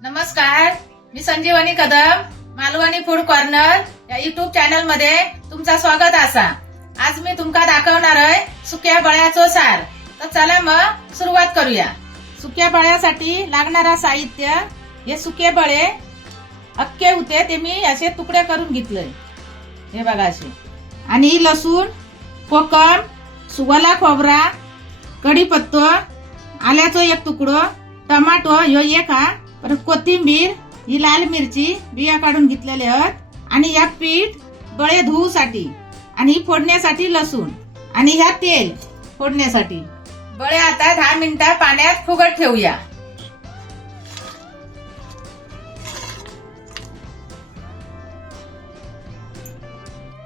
नमस्कार, मी संजीवनी Kadam, Malvani food corner या YouTube channel मध्ये तुमचा स्वागत असा। आज मी तुमका दाखवणार आहे सुक्या बळ्याचो सार। तर चला मग सुरुवात करूया। सुक्या बळ्यासाठी लागणारा साहित्य हे सुके बळे अख्खे होते ते मी असे तुकडे करून घेतले, हे बघा असे। आणि लसूण, कोकम, सुवाला खोबरा, कढीपत्तो, आल्याचो एक तुकडो, टमाटो ह्यो एक हा, परत कोथिंबीर, ही लाल मिरची बिया काढून घेतलेले आहेत, आणि या पीठ बळे धुवूसाठी, आणि फोडण्यासाठी लसूण, आणि ह्या तेल फोडण्यासाठी। बळे आता 10 मिनिटं पाण्यात फुगत ठेवूया।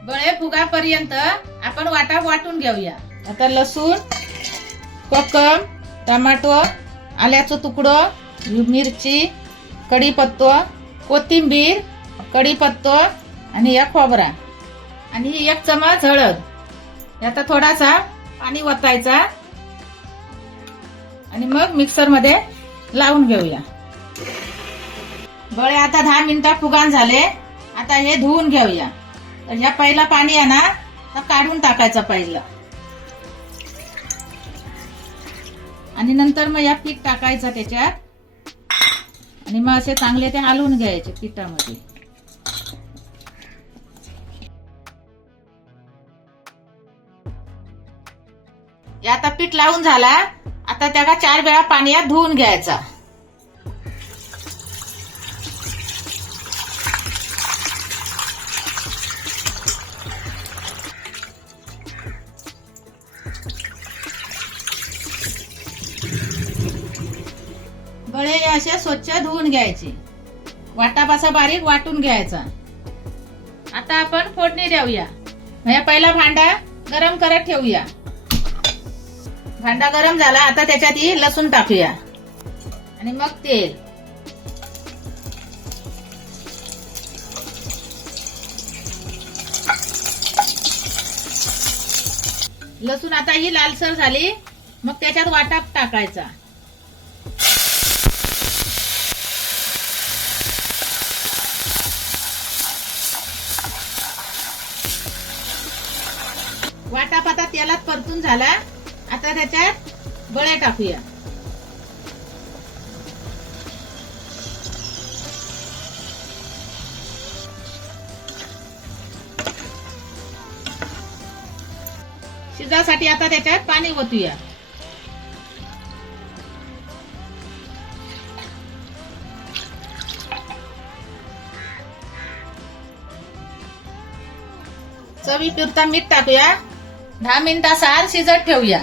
बळे फुगापर्यंत आपण वाटून घेऊया। आता लसूण, कोकम, टमाटो, आल्याचो तुकडो, मिरची, कढीपत्तो, कोथिंबीर, कढीपत्तो, आणि या खोबरा, आणि 1 चमच हळद। आता थोडासा पाणी वतायचा आणि मग मिक्सर मध्ये लावून घेऊया। बळे आता 10 मिनिटं फुगान झाले। आता हे धुवून घेऊया। तर ह्या पहिला पाणी आहे ना, तर काढून टाकायचं पहिलं, आणि नंतर मग या पीठ टाकायचं त्याच्यात, आणि मग असे चांगले ते हलवून घ्यायचे पिठामध्ये। हे आता पीठ लावून झाला। आता त्याला 4 वेळा पाण्यात धुवून घ्यायचा। बळे असे स्वच्छ धुवून घ्यायचे, वाटापासा बारीक वाटून घ्यायचा। आता आपण फोडणी देऊया। पहिला भांडा गरम करत ठेवूया। भांडा गरम झाला, आता त्याच्यात ही लसूण टाकूया, आणि मग तेल, लसूण आता ही लालसर झाली, मग त्याच्यात वाटा टाकायचा। वाटापाता तेलात परतून झाला, आता त्याच्यात बळे टाकूया। शिजासाठी आता त्याच्यात पाणी ओतूया। चवीपुरता मीठ टाकूया। 10 मिनिटं सार शिजत ठेवूया।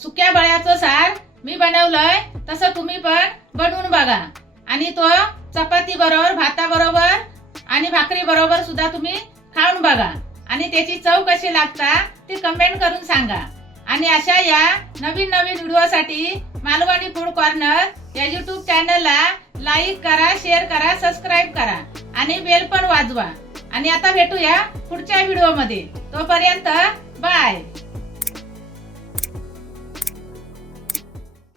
सुक्या बळ्याचं सार मी बनवलंय, तसं तुम्ही पण बनवून बघा, आणि तो चपाती बरोबर, भाता बरोबर, आणि भाकरी बरोबर सुद्धा तुम्ही खाऊन बघा, आणि त्याची चव कशी लागता ती कमेंट करून सांगा। आणि अशा या नवीन व्हिडिओसाठी मालवणी फूड कॉर्नर या युट्यूब चॅनलला लाईक करा, शेअर करा, सबस्क्राईब करा, आणि बेल पण वाजवा। आणि आता भेटूया पुढच्या व्हिडिओ मध्ये। तोपर्यंत बाय।